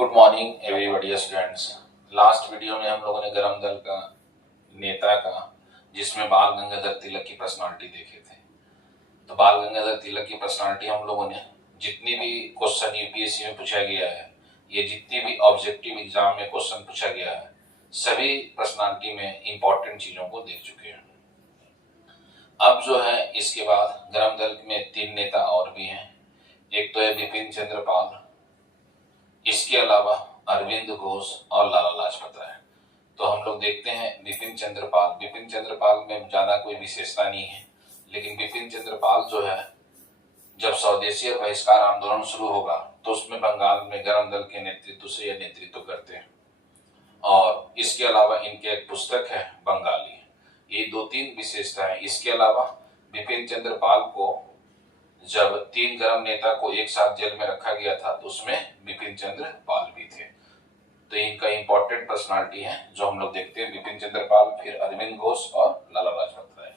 Good morning everybody students. Last video में हम लोगों ने गरम दल का नेता का जिसमें बाल गंगाधर तिलक की पर्सनालिटी देखे थे। तो बाल गंगाधर तिलक की पर्सनालिटी हम लोगों ने जितनी भी क्वेश्चन यूपीएससी में पूछा गया है, ये जितनी भी ऑब्जेक्टिव एग्जाम में क्वेश्चन पूछा गया है, सभी पर्सनालिटी में इंपॉर्टेंट चीजों को देख चुके हैं। अब जो है इसके बाद गरम दल में 3 नेता और भी हैं। एक तो है बिपिन चंद्र पाल, इसके अलावा अरविंद घोष और लाला लाजपत राय। तो हम लोग देखते हैं बिपिन चंद्र पाल में ज्यादा कोई विशेषता नहीं है, लेकिन बिपिन चंद्र पाल जो है जब स्वदेशी और बहिष्कार आंदोलन शुरू होगा तो उसमें बंगाल में गरम दल के नेतृत्व से यह नेतृत्व करते हैं। और इसके अलावा इनके एक पुस्तक है बंगाली। ये 2-3 विशेषताएं। इसके अलावा बिपिन चंद्र पाल को जब 3 गरम नेता को एक साथ जेल में रखा गया था तो उसमें बिपिन चंद्र पाल भी थे। तो इनका इंपॉर्टेंट पर्सनालिटी है जो हम लोग देखते हैं, बिपिन चंद्र पाल, फिर अरविंद घोष और लाला लाजपत राय।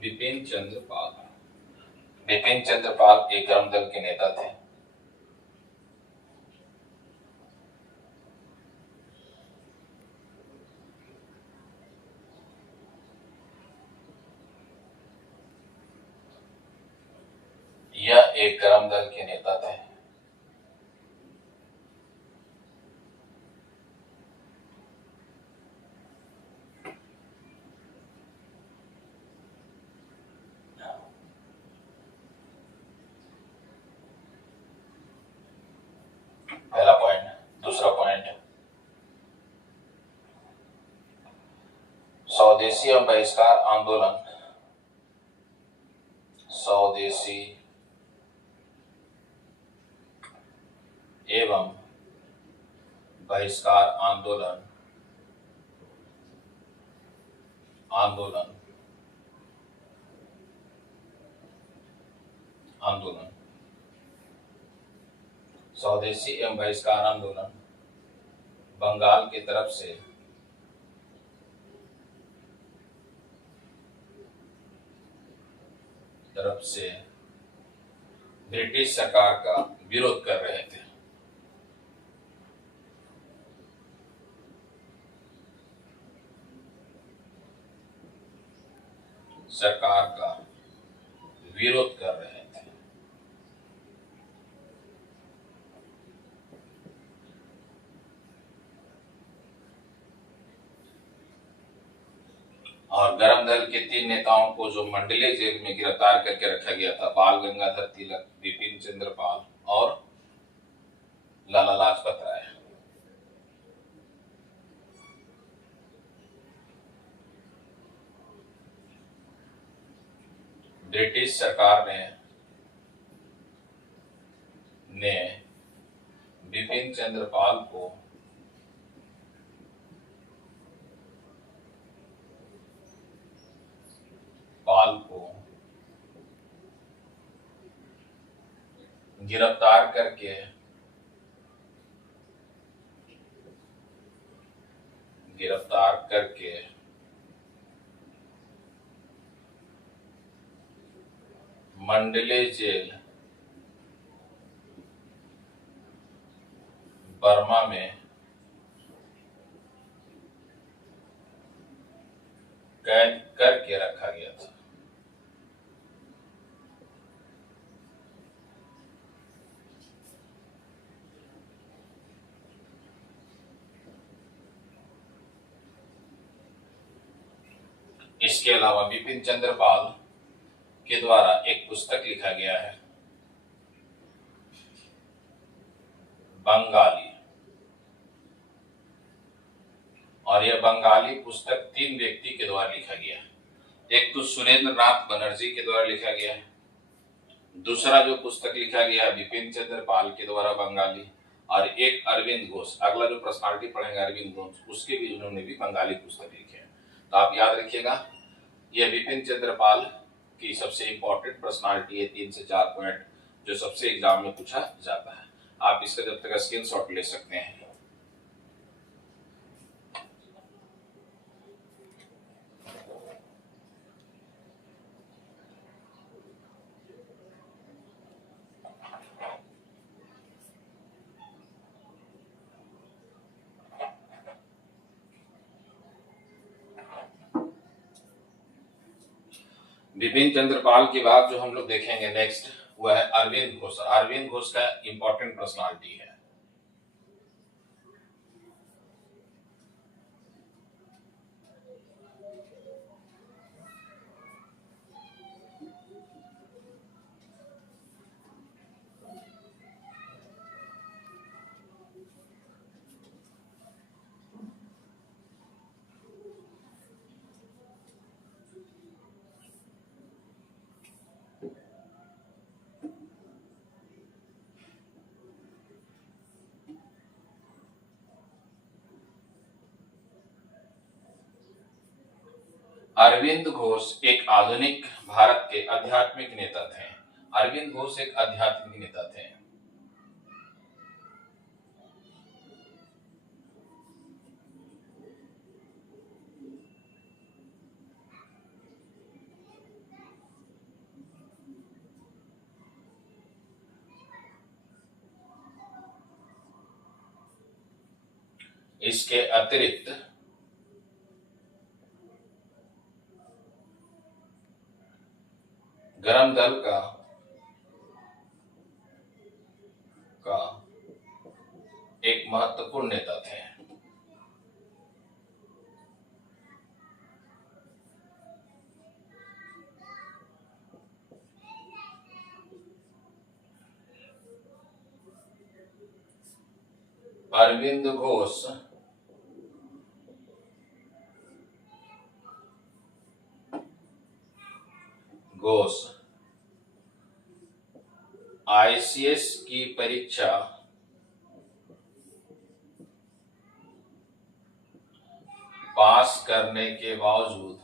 बिपिन चंद्र पाल एक गरम दल के नेता थे। यह एक गरम दल के नेता थे। पहला पॉइंट। दूसरा पॉइंट, स्वदेशी और बहिष्कार आंदोलन, स्वदेशी एवं बहिष्कार आंदोलन स्वदेशी एवं बहिष्कार आंदोलन बंगाल की तरफ से ब्रिटिश सरकार का विरोध कर रहे थे। सरकार का विरोध कर रहे थे। और गरम दल के 3 नेताओं को जो मंडले जेल में गिरफ्तार करके रखा गया था, बाल गंगाधर तिलक, बिपिन चंद्र पाल और लाला लाजपत राय, ब्रिटिश सरकार ने बिपिन चंद्र पाल को गिरफ्तार करके मंडले जेल बर्मा में कैद करके रखा गया था। इसके अलावा बिपिन चंद्र पाल के द्वारा एक पुस्तक लिखा गया है बंगाली, और यह बंगाली पुस्तक 3 व्यक्ति के द्वारा लिखा गया है। एक तो सुरेंद्र नाथ बनर्जी के द्वारा लिखा गया है, दूसरा जो पुस्तक लिखा गया है बिपिन चंद्र पाल के द्वारा बंगाली, और एक अरविंद घोष, अगला जो पर्सनालिटी पढ़ेंगे अरविंद घोष, उसके भी उन्होंने भी बंगाली पुस्तक लिखे हैं। तो आप याद रखिएगा, यह बिपिन चंद्र पाल की सबसे इंपॉर्टेंट पर्सनालिटी है, 3 से 4 पॉइंट जो सबसे एग्जाम में पूछा जाता है। आप इसका जब तक स्क्रीनशॉट ले सकते हैं। बिपिन चंद्र पाल के बाद जो हम लोग देखेंगे नेक्स्ट वह है अरविंद घोष। अरविंद घोष का इंपॉर्टेंट पर्सनालिटी है। अरविंद घोष एक आधुनिक भारत के आध्यात्मिक नेता थे। अरविंद घोष एक आध्यात्मिक नेता थे। इसके अतिरिक्त गरम दल का एक महत्वपूर्ण नेता थे। अरविंद घोष ICS की परीक्षा पास करने के बावजूद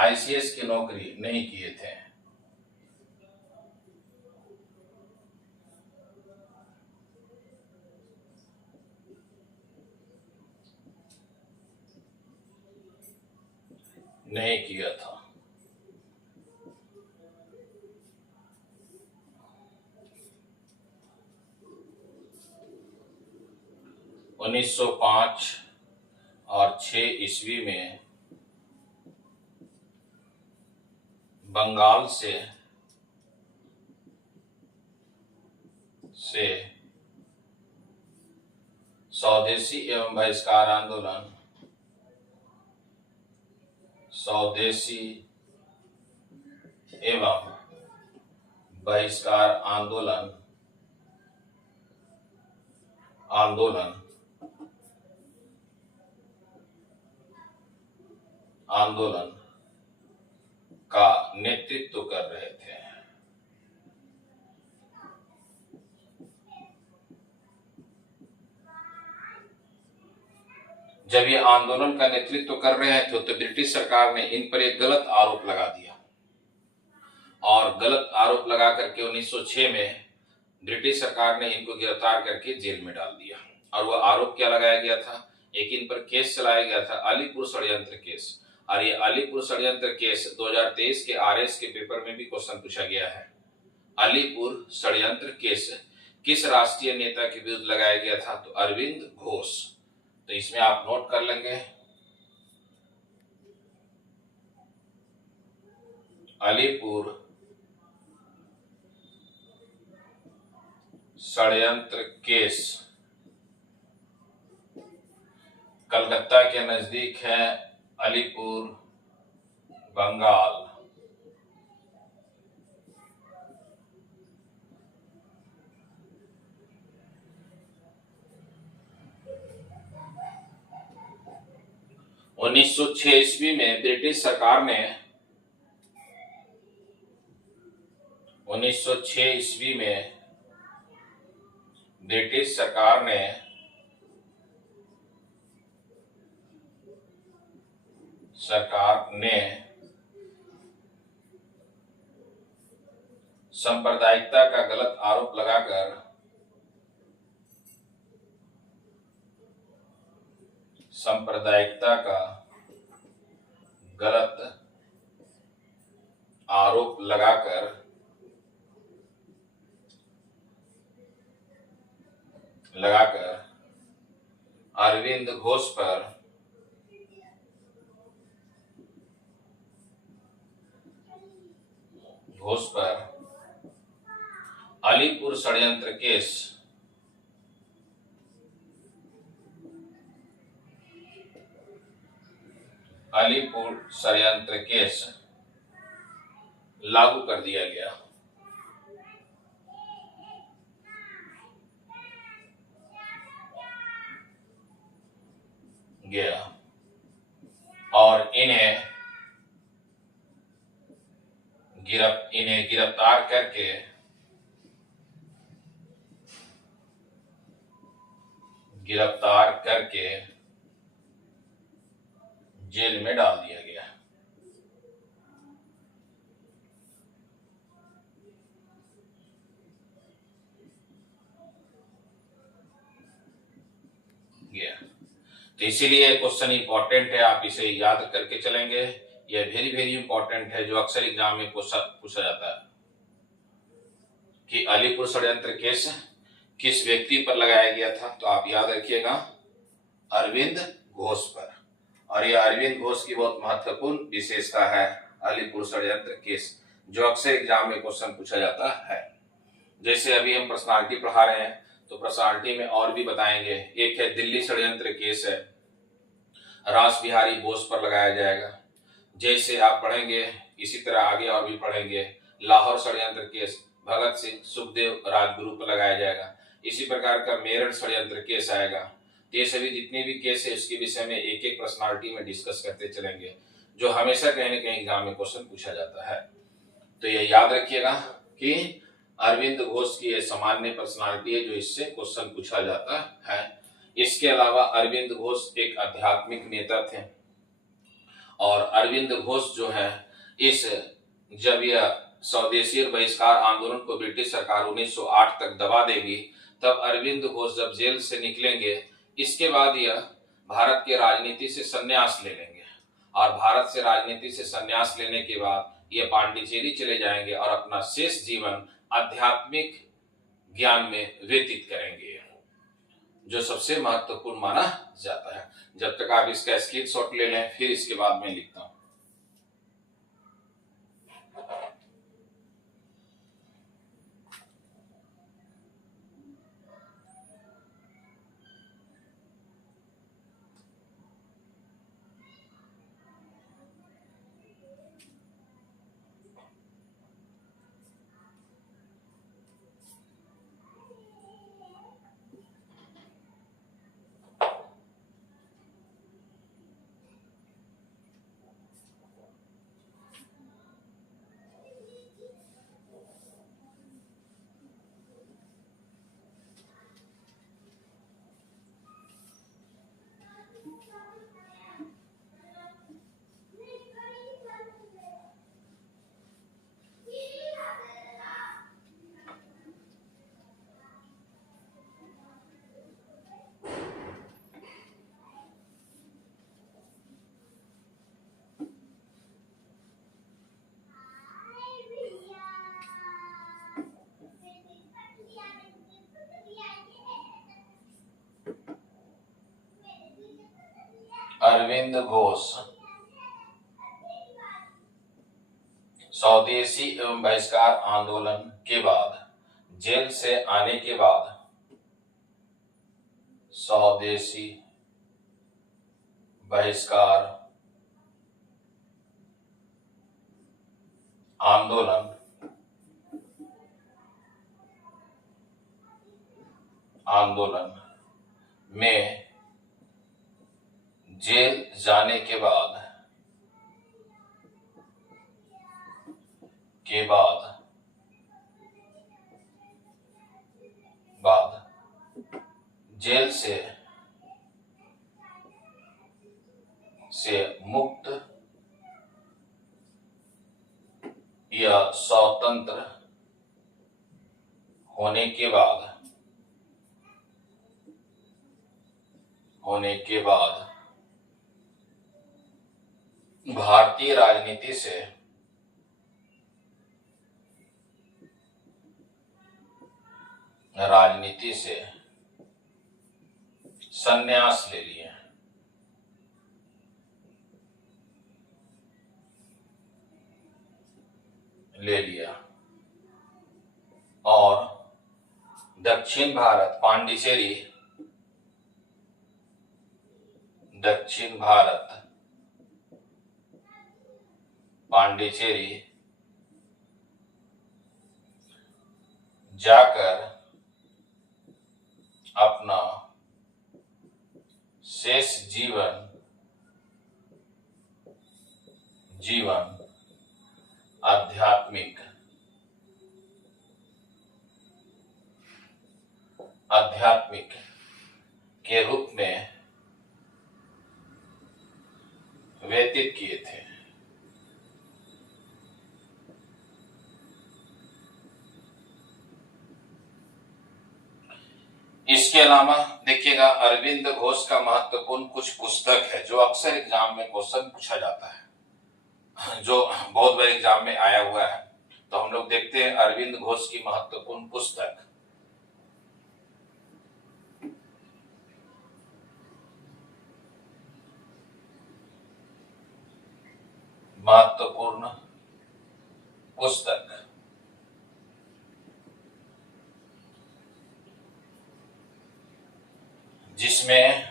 ICS की नौकरी नहीं किए थे। नहीं किया था। उन्नीस 1905 और 6 ईस्वी में बंगाल से स्वदेशी एवं बहिष्कार आंदोलन स्वदेशी एवं बहिष्कार आंदोलन का नेतृत्व कर रहे थे। जब ये आंदोलन का नेतृत्व कर रहे थे तो ब्रिटिश सरकार ने इन पर एक गलत आरोप लगा दिया, और गलत आरोप लगा करके 1906 में ब्रिटिश सरकार ने इनको गिरफ्तार करके जेल में डाल दिया। और वह आरोप क्या लगाया गया था? एक इन पर केस चलाया गया था, अलीपुर षड्यंत्र केस। और ये अलीपुर षड्यंत्र केस 2023 के RS के पेपर में भी क्वेश्चन पूछा गया है। अलीपुर षड्यंत्र केस किस राष्ट्रीय नेता के विरुद्ध लगाया गया था? तो अरविंद घोष। तो इसमें आप नोट कर लेंगे, अलीपुर षड्यंत्र केस कलकत्ता के नजदीक है अलीपुर बंगाल। उन्नीस सौ छह ईस्वी में ब्रिटिश सरकार ने 1906 ईस्वी में ब्रिटिश सरकार ने सांप्रदायिकता का गलत आरोप लगाकर अरविंद घोष पर अलीपुर षड्यंत्र केस लागू कर दिया गया और इन्हें गिरफ्तार करके जेल में डाल दिया गया। तो इसीलिए क्वेश्चन इंपॉर्टेंट है, आप इसे याद करके चलेंगे। यह वेरी वेरी इंपॉर्टेंट है, जो अक्सर एग्जाम में पूछा जाता है कि अलीपुर षड्यंत्र केस किस व्यक्ति पर लगाया गया था। तो आप याद रखिएगा अरविंद घोष पर, और यह अरविंद घोष की बहुत महत्वपूर्ण विशेषता है अलीपुर षड्यंत्र केस, जो अक्सर एग्जाम में क्वेश्चन पूछा जाता है। जैसे अभी हम पर्सनालिटी पढ़ा रहे हैं, तो पर्सनालिटी में और भी बताएंगे। एक है दिल्ली षड्यंत्र केस है, रास बिहारी बोस पर लगाया जाएगा। जैसे आप पढ़ेंगे इसी तरह आगे और भी पढ़ेंगे। लाहौर षड्यंत्र केस भगत सिंह सुखदेव राजगुरु पर लगाया जाएगा। इसी प्रकार का मेरठ षड्यंत्र केस आएगा। ये सभी जितने भी केस है उसके विषय में एक एक पर्सनालिटी में डिस्कस करते चलेंगे, जो हमेशा कहीं न कहीं एग्जाम में क्वेश्चन पूछा जाता है। तो ये याद रखिएगा कि अरविंद घोष की सामान्य पर्सनालिटी है, जो इससे क्वेश्चन पूछा जाता है। इसके अलावा अरविंद घोष एक आध्यात्मिक नेता थे, और अरविंद घोष जो है जब यह स्वदेशी बहिष्कार आंदोलन को ब्रिटिश सरकार 1908 तक दबा देगी, तब अरविंद घोष जब जेल से निकलेंगे, इसके बाद यह भारत के राजनीति से संन्यास ले लेंगे, और भारत से राजनीति से संन्यास लेने के बाद ये पांडिचेरी चले जाएंगे और अपना शेष जीवन आध्यात्मिक ज्ञान में व्यतीत करेंगे, जो सबसे महत्वपूर्ण माना जाता है। जब तक आप इसका स्क्रीनशॉट ले लें, फिर इसके बाद मैं लिखता हूं। अरविंद घोष स्वदेशी एवं बहिष्कार आंदोलन के बाद जेल से आने के बाद स्वदेशी बहिष्कार आंदोलन में जेल जाने के बाद जेल से मुक्त या स्वतंत्र होने के बाद भारतीय राजनीति से संन्यास ले लिया और दक्षिण भारत पांडिचेरी जाकर अपना शेष जीवन आध्यात्मिक के रूप में व्यतीत किए थे। इसके अलावा देखिएगा अरविंद घोष का महत्वपूर्ण कुछ पुस्तक है जो अक्सर एग्जाम में क्वेश्चन पूछा जाता है, जो बहुत बार एग्जाम में आया हुआ है। तो हम लोग देखते हैं अरविंद घोष की महत्वपूर्ण पुस्तक। जिसमें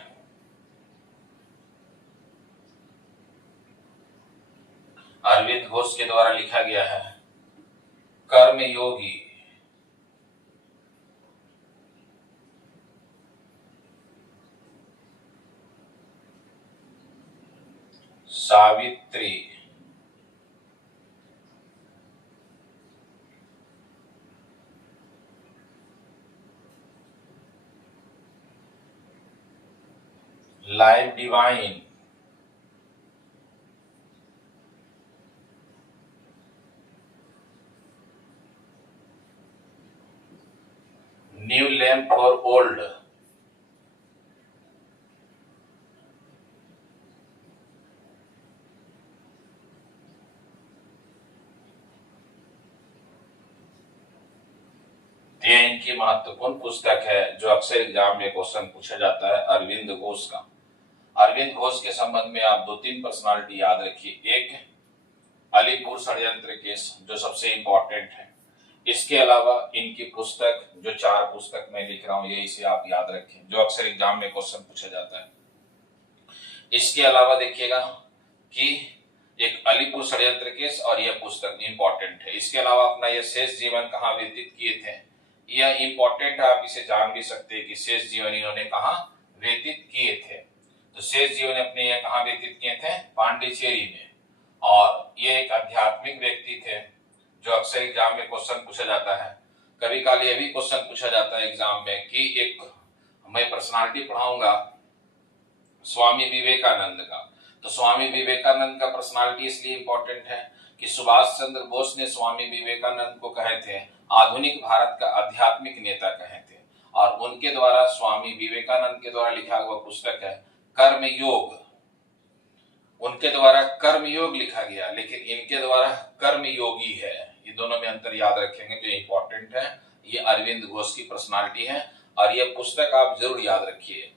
अरविंद घोष के द्वारा लिखा गया है Karmayogi Savitri life divine new lamp for old ये इनकी महत्वपूर्ण पुस्तक है जो अक्सर एग्जाम में क्वेश्चन पूछा जाता है अरविंद घोष का। अरविंद घोष के संबंध में आप 2-3 पर्सनालिटी याद रखिए। एक अलीपुर षड्यंत्र केस जो सबसे इंपॉर्टेंट है। इसके अलावा इनकी पुस्तक जो 4 पुस्तक मैं लिख रहा हूं ये इसे आप याद रखें जो अक्सर एग्जाम में क्वेश्चन पूछा जाता है। इसके अलावा देखिएगा कि एक अलीपुर षड्यंत्र केस और यह पुस्तक इंपॉर्टेंट है। इसके अलावा अपना यह शेष जीवन कहाँ व्यतीत किए थे यह इंपॉर्टेंट है, आप इसे जान भी सकते हैं कि शेष जीवन इन्होंने कहाँ व्यतीत किए थे। तो शेष जीवन अपने यह कहाँ व्यतीत किए थे पांडिचेरी में। और ये एक आध्यात्मिक व्यक्ति थे जो अक्सर एग्जाम में क्वेश्चन पूछा जाता है। कभी काल यह भी क्वेश्चन पूछा जाता है एग्जाम में कि एक मैं पर्सनालिटी पढ़ाऊंगा स्वामी विवेकानंद का। तो स्वामी विवेकानंद का पर्सनालिटी इसलिए इंपॉर्टेंट है कि सुभाष चंद्र बोस ने स्वामी विवेकानंद को कहे थे आधुनिक भारत का आध्यात्मिक नेता कहे थे। और उनके द्वारा स्वामी विवेकानंद के द्वारा लिखा हुआ पुस्तक है कर्म योग। उनके द्वारा कर्म योग लिखा गया लेकिन इनके द्वारा कर्म योगी है। ये दोनों में अंतर याद रखेंगे जो इंपॉर्टेंट है। ये अरविंद घोष की पर्सनालिटी है और ये पुस्तक आप जरूर याद रखिए।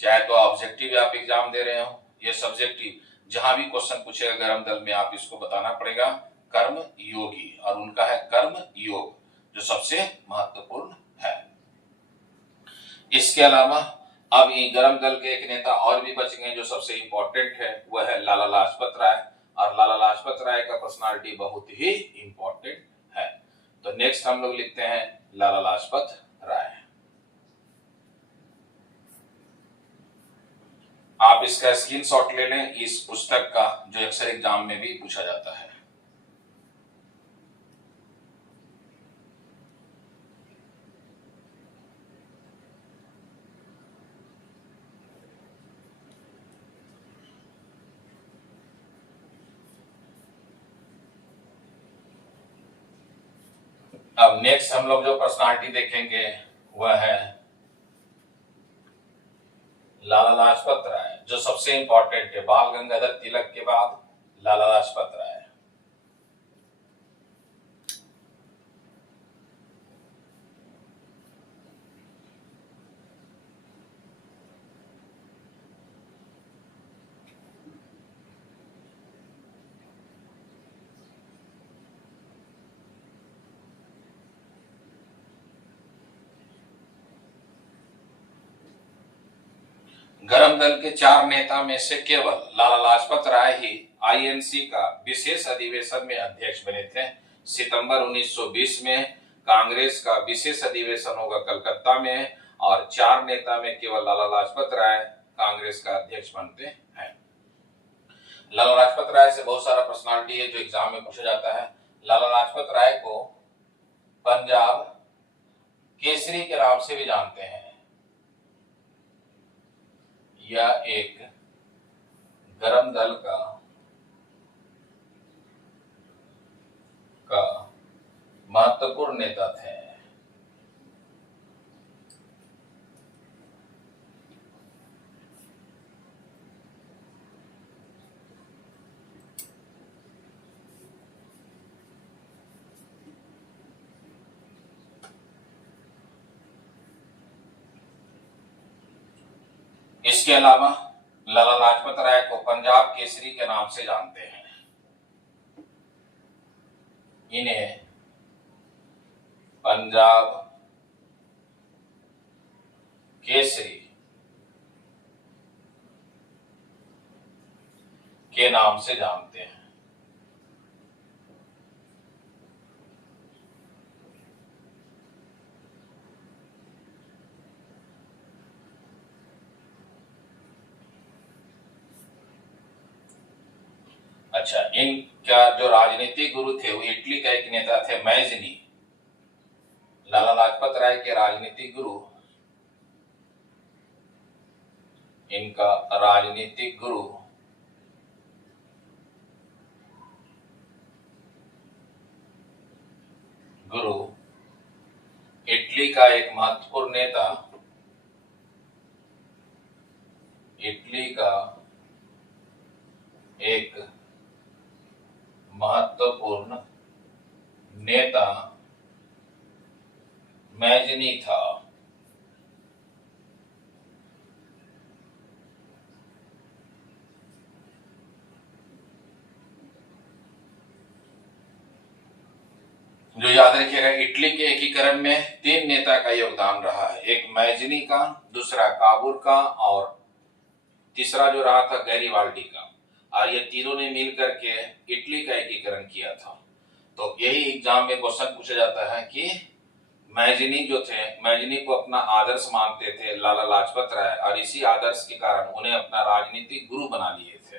चाहे तो ऑब्जेक्टिव आप एग्जाम दे रहे हो ये सब्जेक्टिव जहां भी क्वेश्चन पूछेगा गरम दल में आप इसको बताना पड़ेगा कर्म योगी और उनका है कर्म योग। जो सबसे महत्वपूर्ण है। इसके अलावा अब ये गरम दल के एक नेता और भी बच गए जो सबसे इंपॉर्टेंट है, वह है लाला लाजपत राय। और लाला लाजपत राय का पर्सनालिटी बहुत ही इंपॉर्टेंट है। तो नेक्स्ट हम लोग लिखते हैं लाला लाजपत राय। आप इसका स्क्रीनशॉट ले लें इस पुस्तक का, जो अक्सर एग्जाम में भी पूछा जाता है। अब नेक्स्ट हम लोग जो पर्सनालिटी देखेंगे वह है लाला लाजपत राय, जो सबसे इंपॉर्टेंट है। बाल गंगाधर तिलक के बाद लाला लाजपत राय। गरम दल के 4 नेता में से केवल लाला लाजपत राय ही आईएनसी का विशेष अधिवेशन में अध्यक्ष बने थे। सितंबर 1920 में कांग्रेस का विशेष अधिवेशन होगा कलकत्ता में, और 4 नेता में केवल लाला लाजपत राय कांग्रेस का अध्यक्ष बनते हैं। लाला लाजपत राय से बहुत सारा पर्सनालिटी है जो एग्जाम में पूछा जाता है। लाला लाजपत राय को पंजाब केसरी के नाम से भी जानते हैं। यह एक गरम दल का महत्वपूर्ण नेता थे। इसके अलावा लाला लाजपत राय को पंजाब केसरी के नाम से जानते हैं। इन्हें पंजाब केसरी के नाम से जानते हैं। अच्छा, इनका जो राजनीतिक गुरु थे वो इटली का एक नेता थे मैजनी। लाला लाजपत राय के राजनीतिक गुरु, इनका राजनीतिक गुरु इटली का एक महत्वपूर्ण नेता, इटली का एक महत्वपूर्ण नेता मैजनी था। जो याद रखिएगा, इटली के एकीकरण में 3 नेता का योगदान रहा है। एक मैजनी का, दूसरा काबुल का, और तीसरा जो रहा था गैरीवाल्डी का। और ये तीनों ने मिलकर के इटली का एकीकरण किया था। तो यही एग्जाम में क्वेश्चन पूछा जाता है कि मैजनी जो थे, मैजनी को अपना आदर्श मानते थे लाला लाजपत राय, और इसी आदर्श के कारण उन्हें अपना राजनीतिक गुरु बना लिए थे।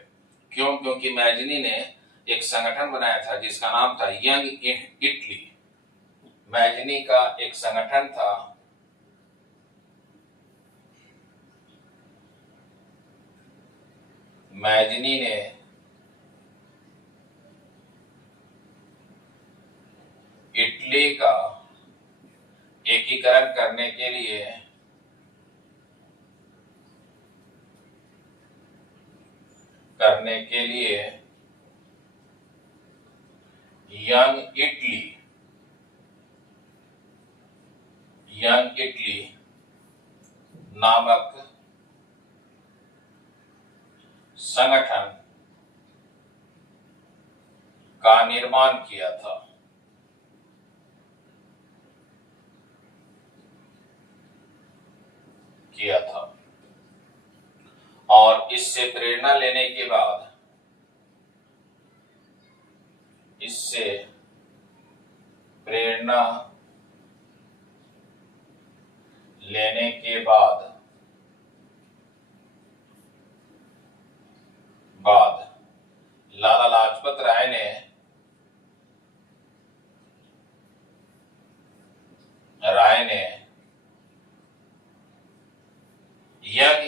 क्यों? क्योंकि मैजनी ने एक संगठन बनाया था जिसका नाम था यंग इटली। मैजनी का एक संगठन था मैजनी ने इटली का एकीकरण करने के लिए यंग इटली नामक संगठन का निर्माण किया था। और इससे प्रेरणा लेने के बाद, इससे प्रेरणा लेने के बाद लाला लाजपत राय ने यंग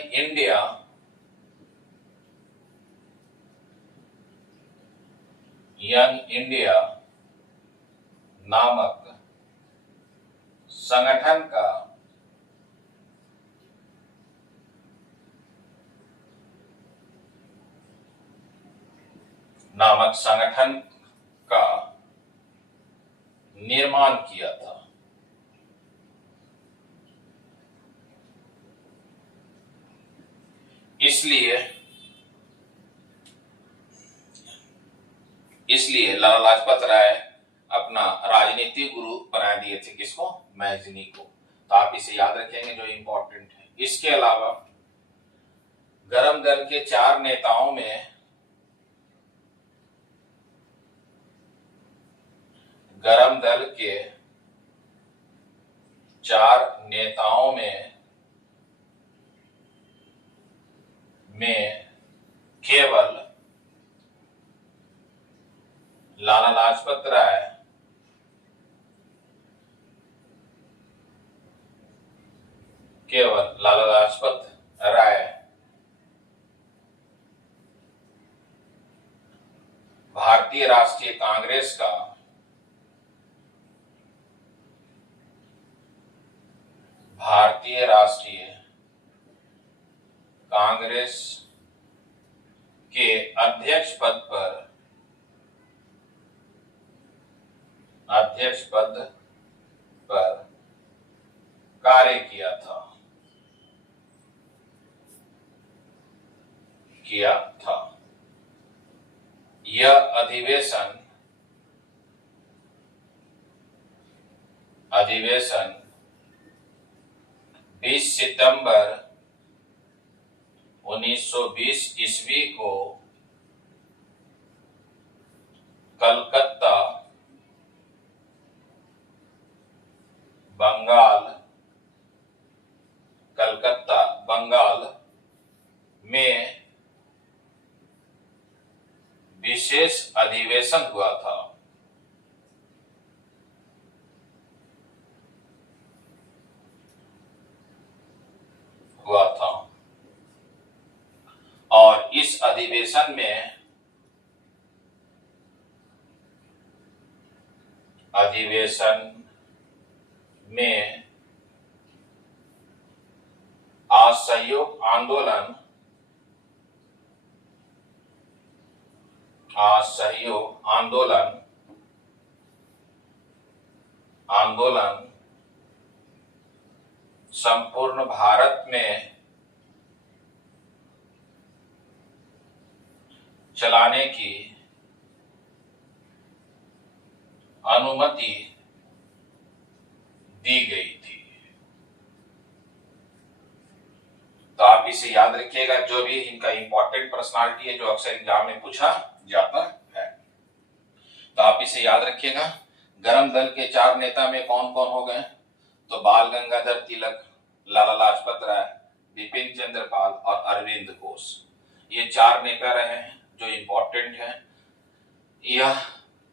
इंडिया नामक संगठन का निर्माण किया था। इसलिए लाला लाजपत राय अपना राजनीतिक गुरु बना दिए थे। किसको? मैगजीनी को। तो आप इसे याद रखेंगे जो इंपॉर्टेंट है। इसके अलावा गरम दल के 4 नेताओं में केवल लाला लाजपत राय भारतीय राष्ट्रीय कांग्रेस के अध्यक्ष पद पर कार्य किया था। यह अधिवेशन 20 सितंबर 1920 ईस्वी को कलकत्ता, बंगाल में विशेष अधिवेशन हुआ था। और इस अधिवेशन में असहयोग आंदोलन संपूर्ण भारत में चलाने की अनुमति दी गई थी। तो आप इसे याद रखिएगा, जो भी इनका इंपॉर्टेंट पर्सनालिटी है जो अक्सर एग्जाम में पूछा जाता है। तो आप इसे याद रखिएगा। गरम दल के 4 नेता में कौन कौन हो गए? तो बाल गंगाधर तिलक, लाला लाजपत राय, बिपिन चंद्र पाल और अरविंद घोष, ये 4 नेता रहे हैं जो इंपॉर्टेंट है। यह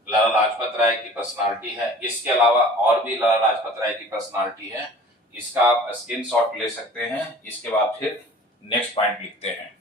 लाला लाजपत राय की पर्सनालिटी है। इसके अलावा और भी लाला लाजपत राय की पर्सनालिटी है, इसका आप स्क्रीनशॉट ले सकते हैं। इसके बाद फिर नेक्स्ट पॉइंट लिखते हैं।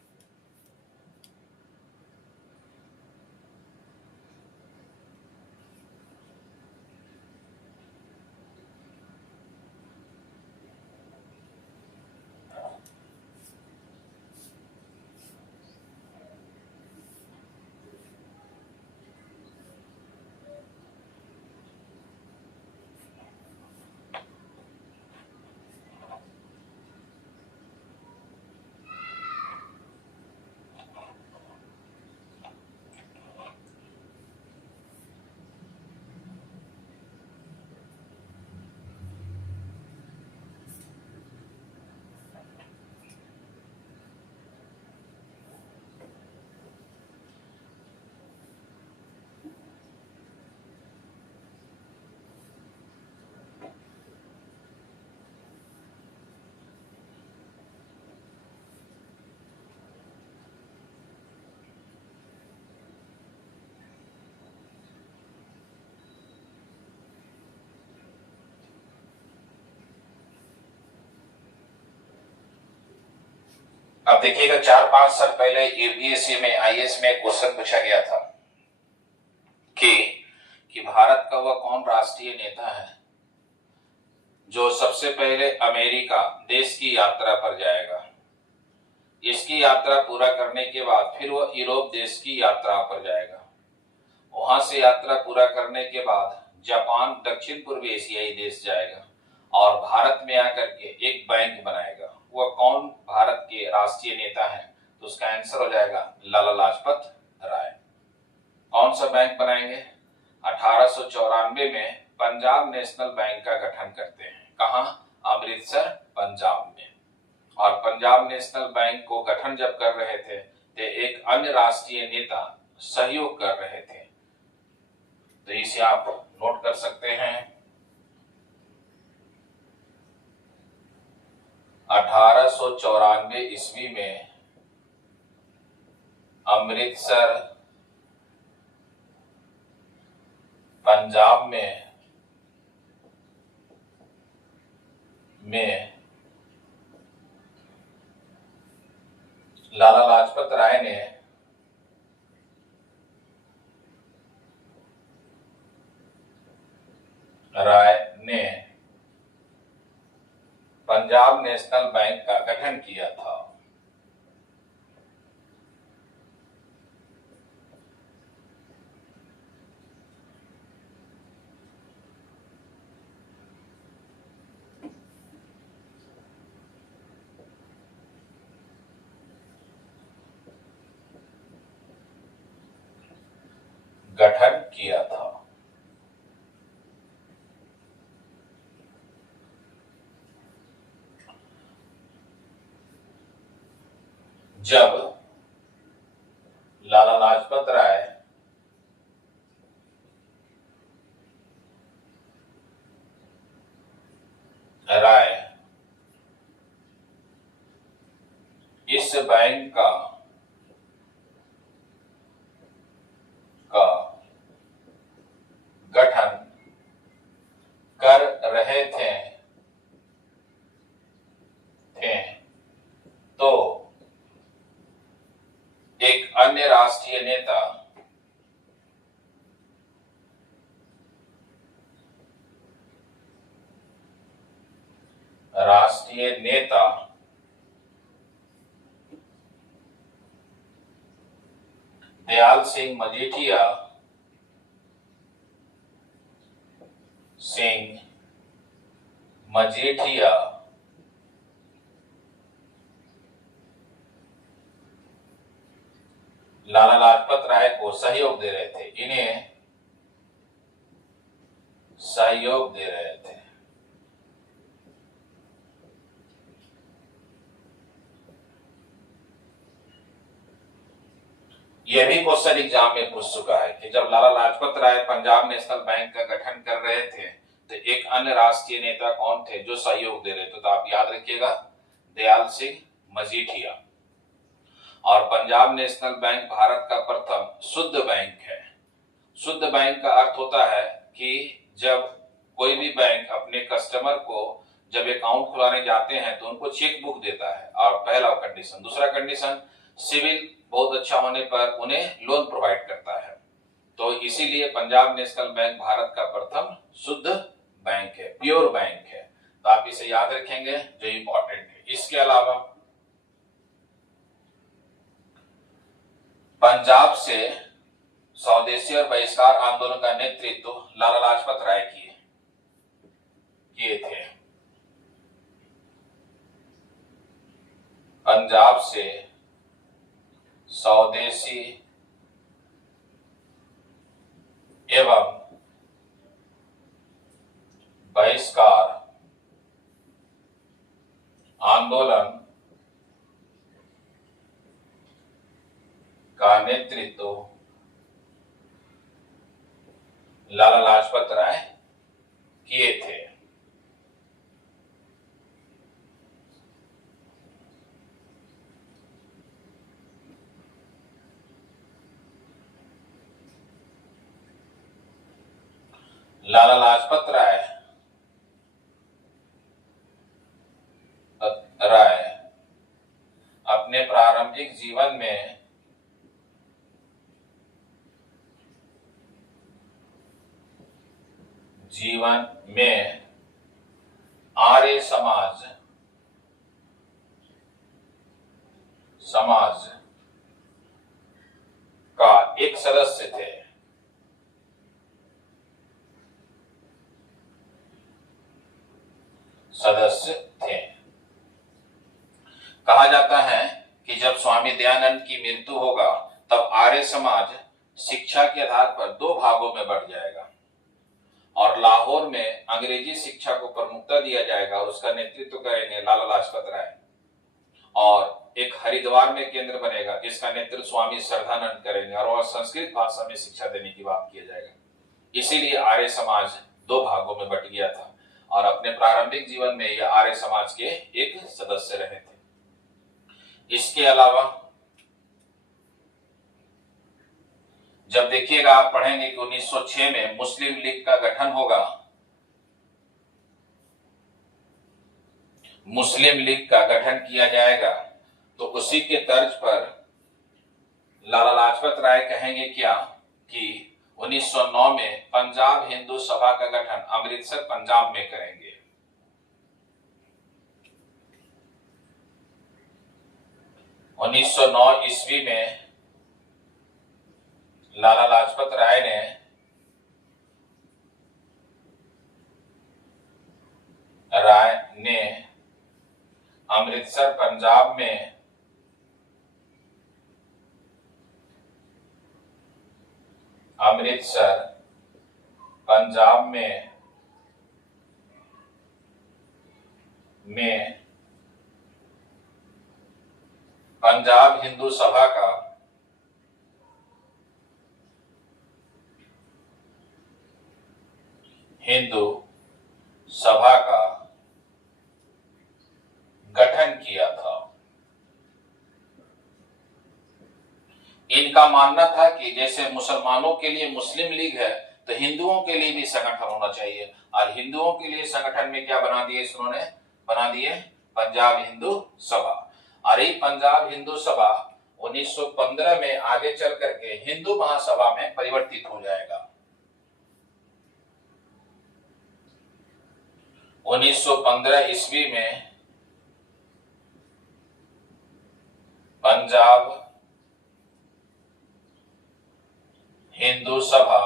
अब देखिएगा 4-5 साल पहले यूपीएससी में आईएएस में क्वेश्चन पूछा गया था कि भारत का वह कौन राष्ट्रीय नेता है जो सबसे पहले अमेरिका देश की यात्रा पर जाएगा, इसकी यात्रा पूरा करने के बाद फिर वह यूरोप देश की यात्रा पर जाएगा, वहां से यात्रा पूरा करने के बाद जापान दक्षिण पूर्व एशियाई देश जाएगा और भारत में आकर के एक बैंक बनाएगा। वह कौन भारत के राष्ट्रीय नेता है? तो उसका आंसर हो जाएगा लाला लाजपत राय। कौन सा बैंक बनाएंगे? 1894 में पंजाब नेशनल बैंक का गठन करते हैं। कहां? अमृतसर, पंजाब में। और पंजाब नेशनल बैंक को गठन जब कर रहे थे तो एक अन्य राष्ट्रीय नेता सहयोग कर रहे थे, तो इसे आप नोट कर सकते हैं। 1894 ईस्वी में अमृतसर, पंजाब में लाला लाजपत राय ने पंजाब नेशनल बैंक का गठन किया था। गठन किया था। जब लाला लाजपत राय इस बैंक का गठन कर रहे थे तो एक अन्य राष्ट्रीय नेता दयाल सिंह मजीठिया लाला लाजपत राय को सहयोग दे रहे थे, इन्हें सहयोग दे रहे थे। यह भी क्वेश्चन एग्जाम में पूछ चुका है कि जब लाला लाजपत राय पंजाब नेशनल बैंक का गठन कर रहे थे तो एक अन्य राष्ट्रीय नेता कौन थे जो सहयोग दे रहे थे? तो आप याद रखिएगा दयाल सिंह मजीठिया। और पंजाब नेशनल बैंक भारत का प्रथम शुद्ध बैंक है। शुद्ध बैंक का अर्थ होता है कि जब कोई भी बैंक अपने कस्टमर को जब अकाउंट खुलाने जाते हैं तो उनको चेक बुक देता है, और पहला कंडीशन। दूसरा कंडीशन, सिविल बहुत अच्छा होने पर उन्हें लोन प्रोवाइड करता है। तो इसीलिए पंजाब नेशनल बैंक भारत का प्रथम शुद्ध बैंक है, प्योर बैंक है। तो आप इसे याद रखेंगे जो इंपॉर्टेंट है। इसके अलावा पंजाब से स्वदेशी और बहिष्कार आंदोलन का नेतृत्व लाला लाजपत राय किए थे। पंजाब से स्वदेशी एवं बहिष्कार आंदोलन का नेतृत्व लाला लाजपत राय किए थे। लाला लाजपत राय अपने प्रारंभिक जीवन में आर्य समाज का एक सदस्य थे। कहा जाता है कि जब स्वामी दयानंद की मृत्यु होगा तब आर्य समाज शिक्षा के आधार पर दो भागों में बढ़ जाएगा और लाहौर में अंग्रेजी शिक्षा को प्रमुखता दिया जाएगा और उसका नेतृत्व करेंगे लाला लाजपत राय, और एक हरिद्वार में केंद्र बनेगा जिसका नेतृत्व स्वामी श्रद्धानंद करेंगे और वह संस्कृत भाषा में शिक्षा देने की बात किया जाएगा। इसीलिए आर्य समाज दो भागों में बट गया था और अपने प्रारंभिक जीवन में यह आर्य समाज के एक सदस्य रहे थे। इसके अलावा जब देखिएगा आप पढ़ेंगे कि 1906 में मुस्लिम लीग का गठन होगा। मुस्लिम लीग का गठन किया जाएगा तो उसी के तर्ज पर लाला लाजपत राय कहेंगे क्या कि 1909 में पंजाब हिंदू सभा का गठन अमृतसर पंजाब में करेंगे। उन्नीस सौ 9 ईस्वी में लाला लाजपत राय ने अमृतसर पंजाब में पंजाब हिंदू सभा का गठन किया था। इनका मानना था कि जैसे मुसलमानों के लिए मुस्लिम लीग है तो हिंदुओं के लिए भी संगठन होना चाहिए, और हिंदुओं के लिए संगठन में क्या बना दिए इन्होंने, बना दिए पंजाब हिंदू सभा। और ये पंजाब हिंदू सभा 1915 में आगे चल करके हिंदू महासभा में परिवर्तित हो जाएगा। 1915 ईस्वी में पंजाब हिंदू सभा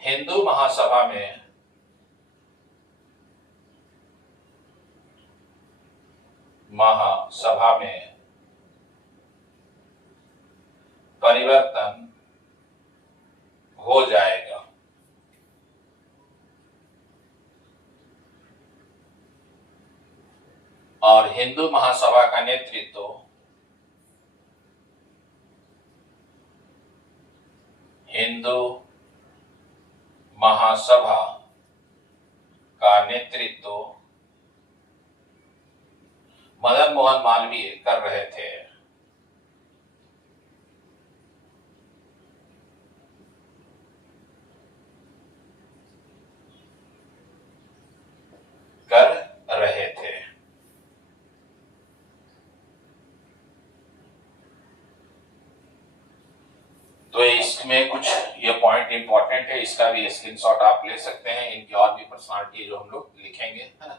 हिंदू महासभा में परिवर्तन हो जाएगा। और हिंदू महासभा का नेतृत्व मदन मोहन मालवीय कर रहे थे। तो इसमें कुछ ये पॉइंट इंपॉर्टेंट है, इसका भी स्क्रीनशॉट आप ले सकते हैं। इनकी और भी पर्सनालिटी जो हम लोग लिखेंगे, है ना।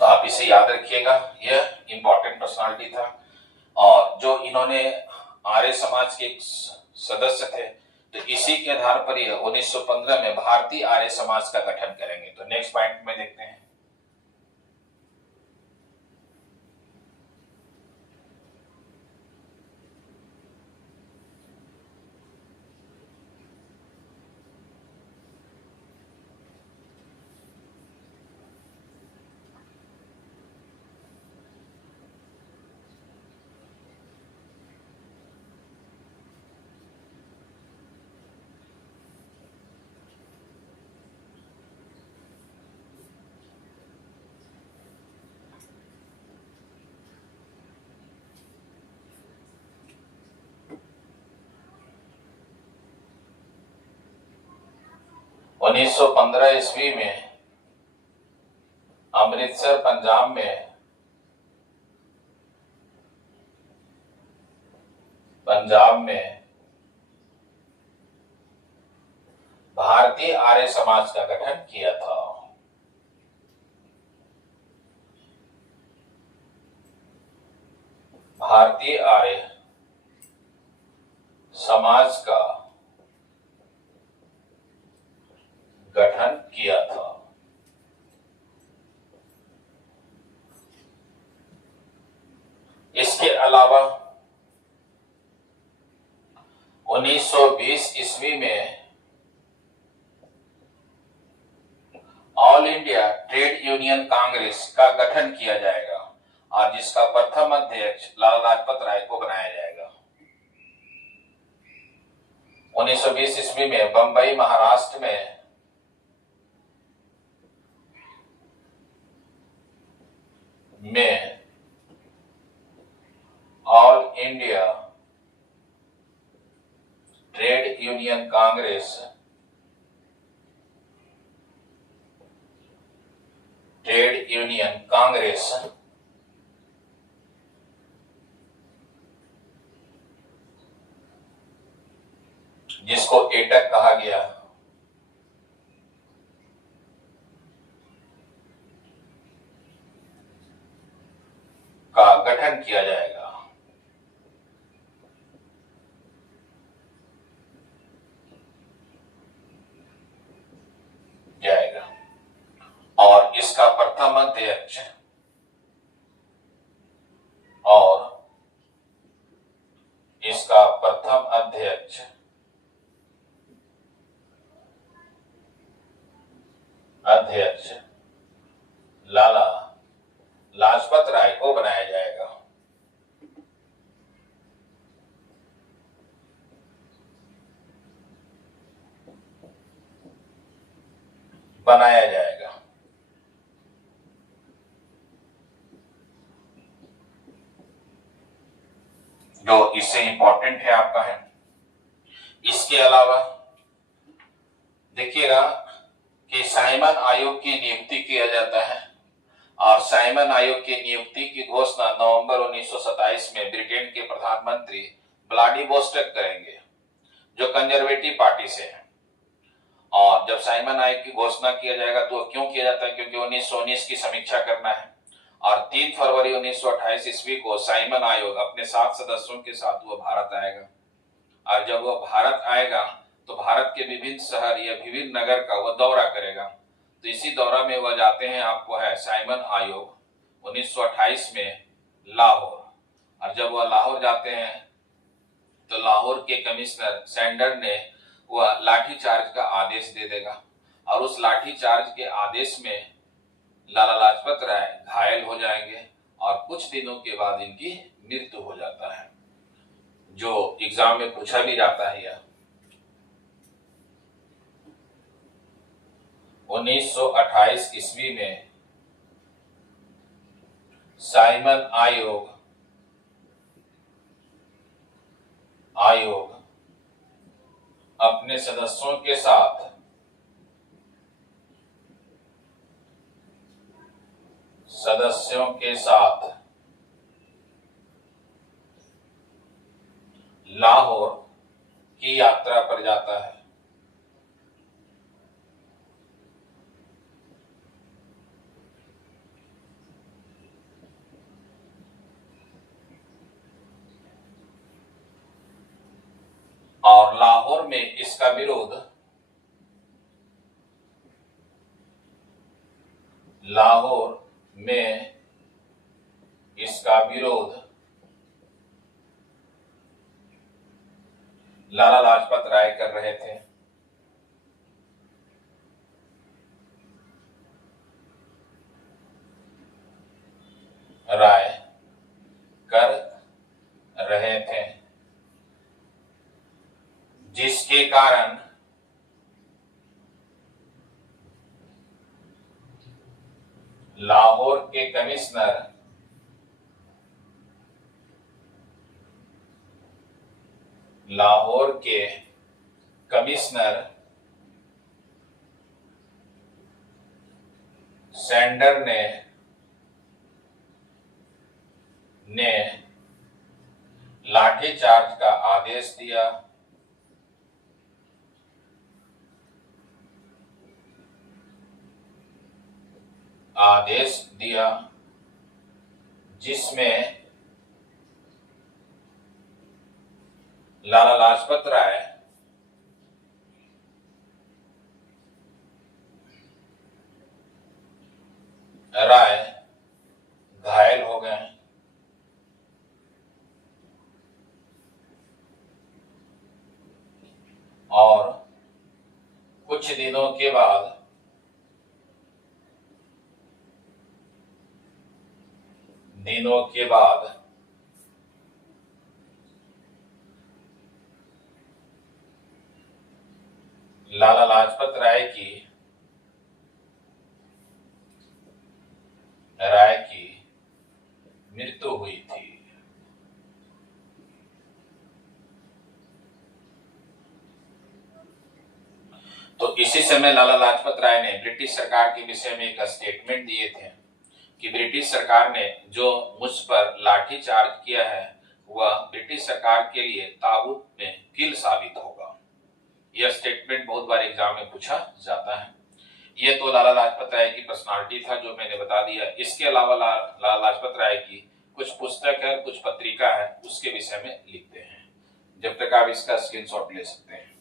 तो आप इसे याद रखिएगा, यह इंपॉर्टेंट पर्सनालिटी था। और जो इन्होंने आर्य समाज के सदस्य थे, तो इसी के आधार पर ये 1915 में भारतीय आर्य समाज का गठन करेंगे। तो नेक्स्ट पॉइंट में देखते हैं। 1915 ईस्वी में अमृतसर पंजाब में भारतीय आर्य समाज का गठन किया था। भारतीय आर्य समाज का गठन किया था। इसके अलावा 1920 ईस्वी में all India trade union Congress का गठन किया जाएगा और जिसका प्रथम अध्यक्ष लाला लाजपत राय को बनाया जाएगा। 1920 ईस्वी में बंबई महाराष्ट्र में all India trade union Congress जिसको एटक कहा गया, का गठन किया जाएगा। और इसका प्रथम अध्यक्ष लाला लाजपत राय को बनाया जाएगा। जो इससे इंपॉर्टेंट है आपका है। इसके अलावा देखिएगा कि साइमन आयोग की नियुक्ति किया जाता है और साइमन आयोग की नियुक्ति की घोषणा नवंबर 1927 में ब्रिटेन के प्रधानमंत्री व्लादिवोस्टॉक करेंगे, जो कंजर्वेटिव पार्टी से है। और जब साइमन आयोग की घोषणा किया जाएगा तो क्यों किया जाता है? क्योंकि 1919 की समीक्षा करना है और 3 फरवरी 1928 ईस्वी को साइमन आयोग अपने 7 सदस्यों के साथ वह भारत आएगा। और जब वह भारत आएगा तो भारत के विभिन्न शहर या विभिन्न नगर का वह दौरा करेगा। तो इसी दौरा में वह जाते हैं, आपको है साइमन आयोग 1928 में लाहौर। और जब वह लाहौर जाते हैं तो लाहौर के कमिश्नर सैंडर ने वह लाठीचार्ज का आदेश दे देगा और उस लाठीचार्ज के आदेश में लाला लाजपत राय घायल हो जाएंगे और कुछ दिनों के बाद इनकी मृत्यु हो जाता है, जो एग्जाम में पूछा भी जाता है। यह 1928 ईस्वी में साइमन आयोग अपने सदस्यों के साथ लाहौर की यात्रा पर जाता है। और लाहौर में इसका विरोध लाला लाजपत राय कर रहे थे। जिसके कारण लाहौर के कमिश्नर सेंडर ने लाठीचार्ज का आदेश दिया जिसमें लाला लाजपत राय घायल हो गए और कुछ दिनों के बाद लाला लाजपत राय की मृत्यु हुई थी। तो इसी समय लाला लाजपत राय ने ब्रिटिश सरकार के विषय में एक स्टेटमेंट दिए थे कि ब्रिटिश सरकार ने जो मुझ पर लाठीचार्ज किया है वह ब्रिटिश सरकार के लिए ताबूत में कील साबित होगा। यह स्टेटमेंट बहुत बार एग्जाम में पूछा जाता है। यह तो लाला लाजपत राय की पर्सनालिटी था जो मैंने बता दिया। इसके अलावा लाला लाजपत राय की कुछ पुस्तक है, कुछ पत्रिका है, उसके विषय में लिखते हैं। जब तक आप इसका स्क्रीनशॉट ले सकते हैं।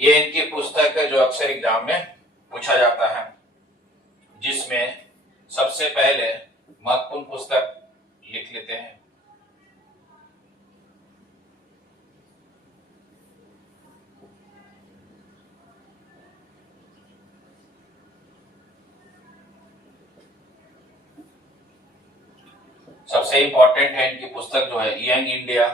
ये इनकी पुस्तक है जो अक्सर एग्जाम में पूछा जाता है, जिसमें सबसे पहले महत्वपूर्ण पुस्तक लिख लेते हैं। सबसे इंपॉर्टेंट है इनकी पुस्तक जो है यंग इंडिया।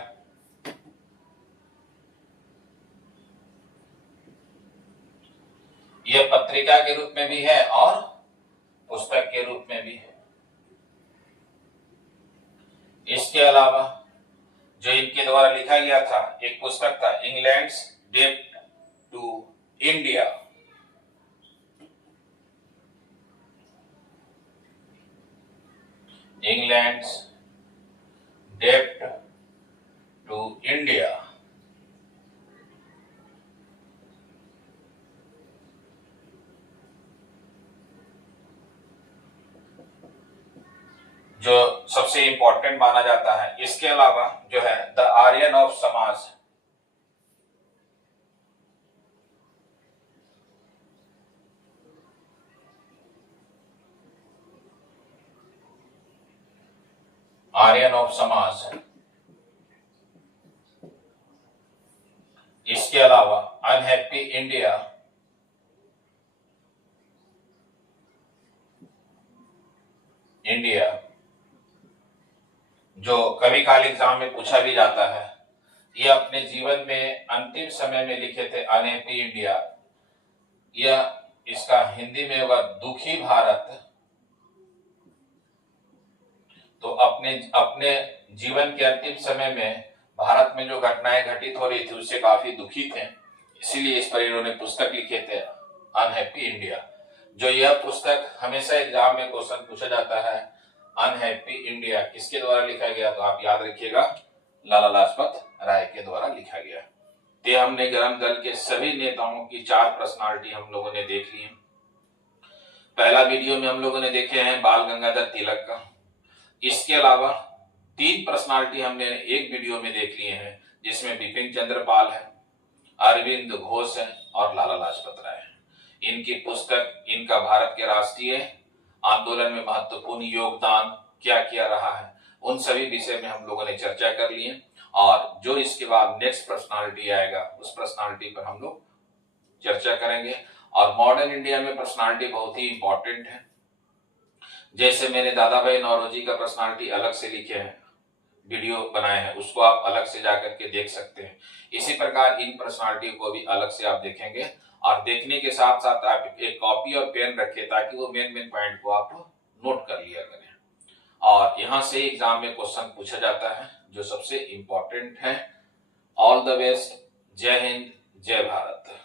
यह पत्रिका के रूप में भी है और पुस्तक के रूप में भी है। इसके अलावा जो इनके द्वारा लिखा गया था एक पुस्तक था इंग्लैंड्स डेब्ट टू इंडिया। इंग्लैंड्स डेब्ट टू इंडिया। जो सबसे इंपॉर्टेंट माना जाता है। इसके अलावा जो है द आर्यन ऑफ समाज, आर्यन ऑफ समाज। इसके अलावा अनहैप्पी इंडिया, जो कभी काल एग्जाम में पूछा भी जाता है। ये अपने जीवन में अंतिम समय में लिखे थे अनहैप्पी इंडिया। यह इसका हिंदी में होगा दुखी भारत। तो अपने जीवन के अंतिम समय में भारत में जो घटनाएं घटित हो रही थी उससे काफी दुखी थे, इसीलिए इस पर इन्होंने पुस्तक लिखे थे अनहैप्पी इंडिया। जो यह पुस्तक हमेशा एग्जाम में क्वेश्चन पूछा जाता है अनहैप्पी इंडिया किसके द्वारा लिखा गया, तो आप याद रखिएगा लाला लाजपत राय के द्वारा लिखा गया। तो हमने गरम दल के सभी नेताओं की 4 पर्सनालिटी हम लोगों ने देख ली है। पहला वीडियो में हम लोगों ने देखे हैं बाल गंगाधर तिलक का। इसके अलावा 3 पर्सनालिटी हमने एक वीडियो में देख लिए हैं, जिसमें बिपिन चंद्र पाल है, अरविंद घोष है और लाला लाजपत राय है। इनकी पुस्तक, इनका भारत के राष्ट्रीय आंदोलन में महत्वपूर्ण योगदान क्या क्या रहा है, उन सभी विषय में हम लोगों ने चर्चा कर लिए। और जो इसके बाद नेक्स्ट पर्सनालिटी आएगा उस पर्सनालिटी पर हम लोग चर्चा करेंगे। और मॉडर्न इंडिया में पर्सनालिटी बहुत ही इंपॉर्टेंट है। जैसे मैंने दादा भाई नौरोजी का पर्सनालिटी अलग से लिखे हैं, वीडियो बनाए हैं, उसको आप अलग से जाकर के देख सकते हैं। इसी प्रकार इन पर्सनालिटी को भी अलग से आप देखेंगे और देखने के साथ साथ आप एक कॉपी और पेन रखें ताकि वो मेन पॉइंट को आप नोट कर लिया करें। और यहां से एग्जाम में क्वेश्चन पूछा जाता है जो सबसे इंपॉर्टेंट है। All the best. जय हिंद, जय भारत।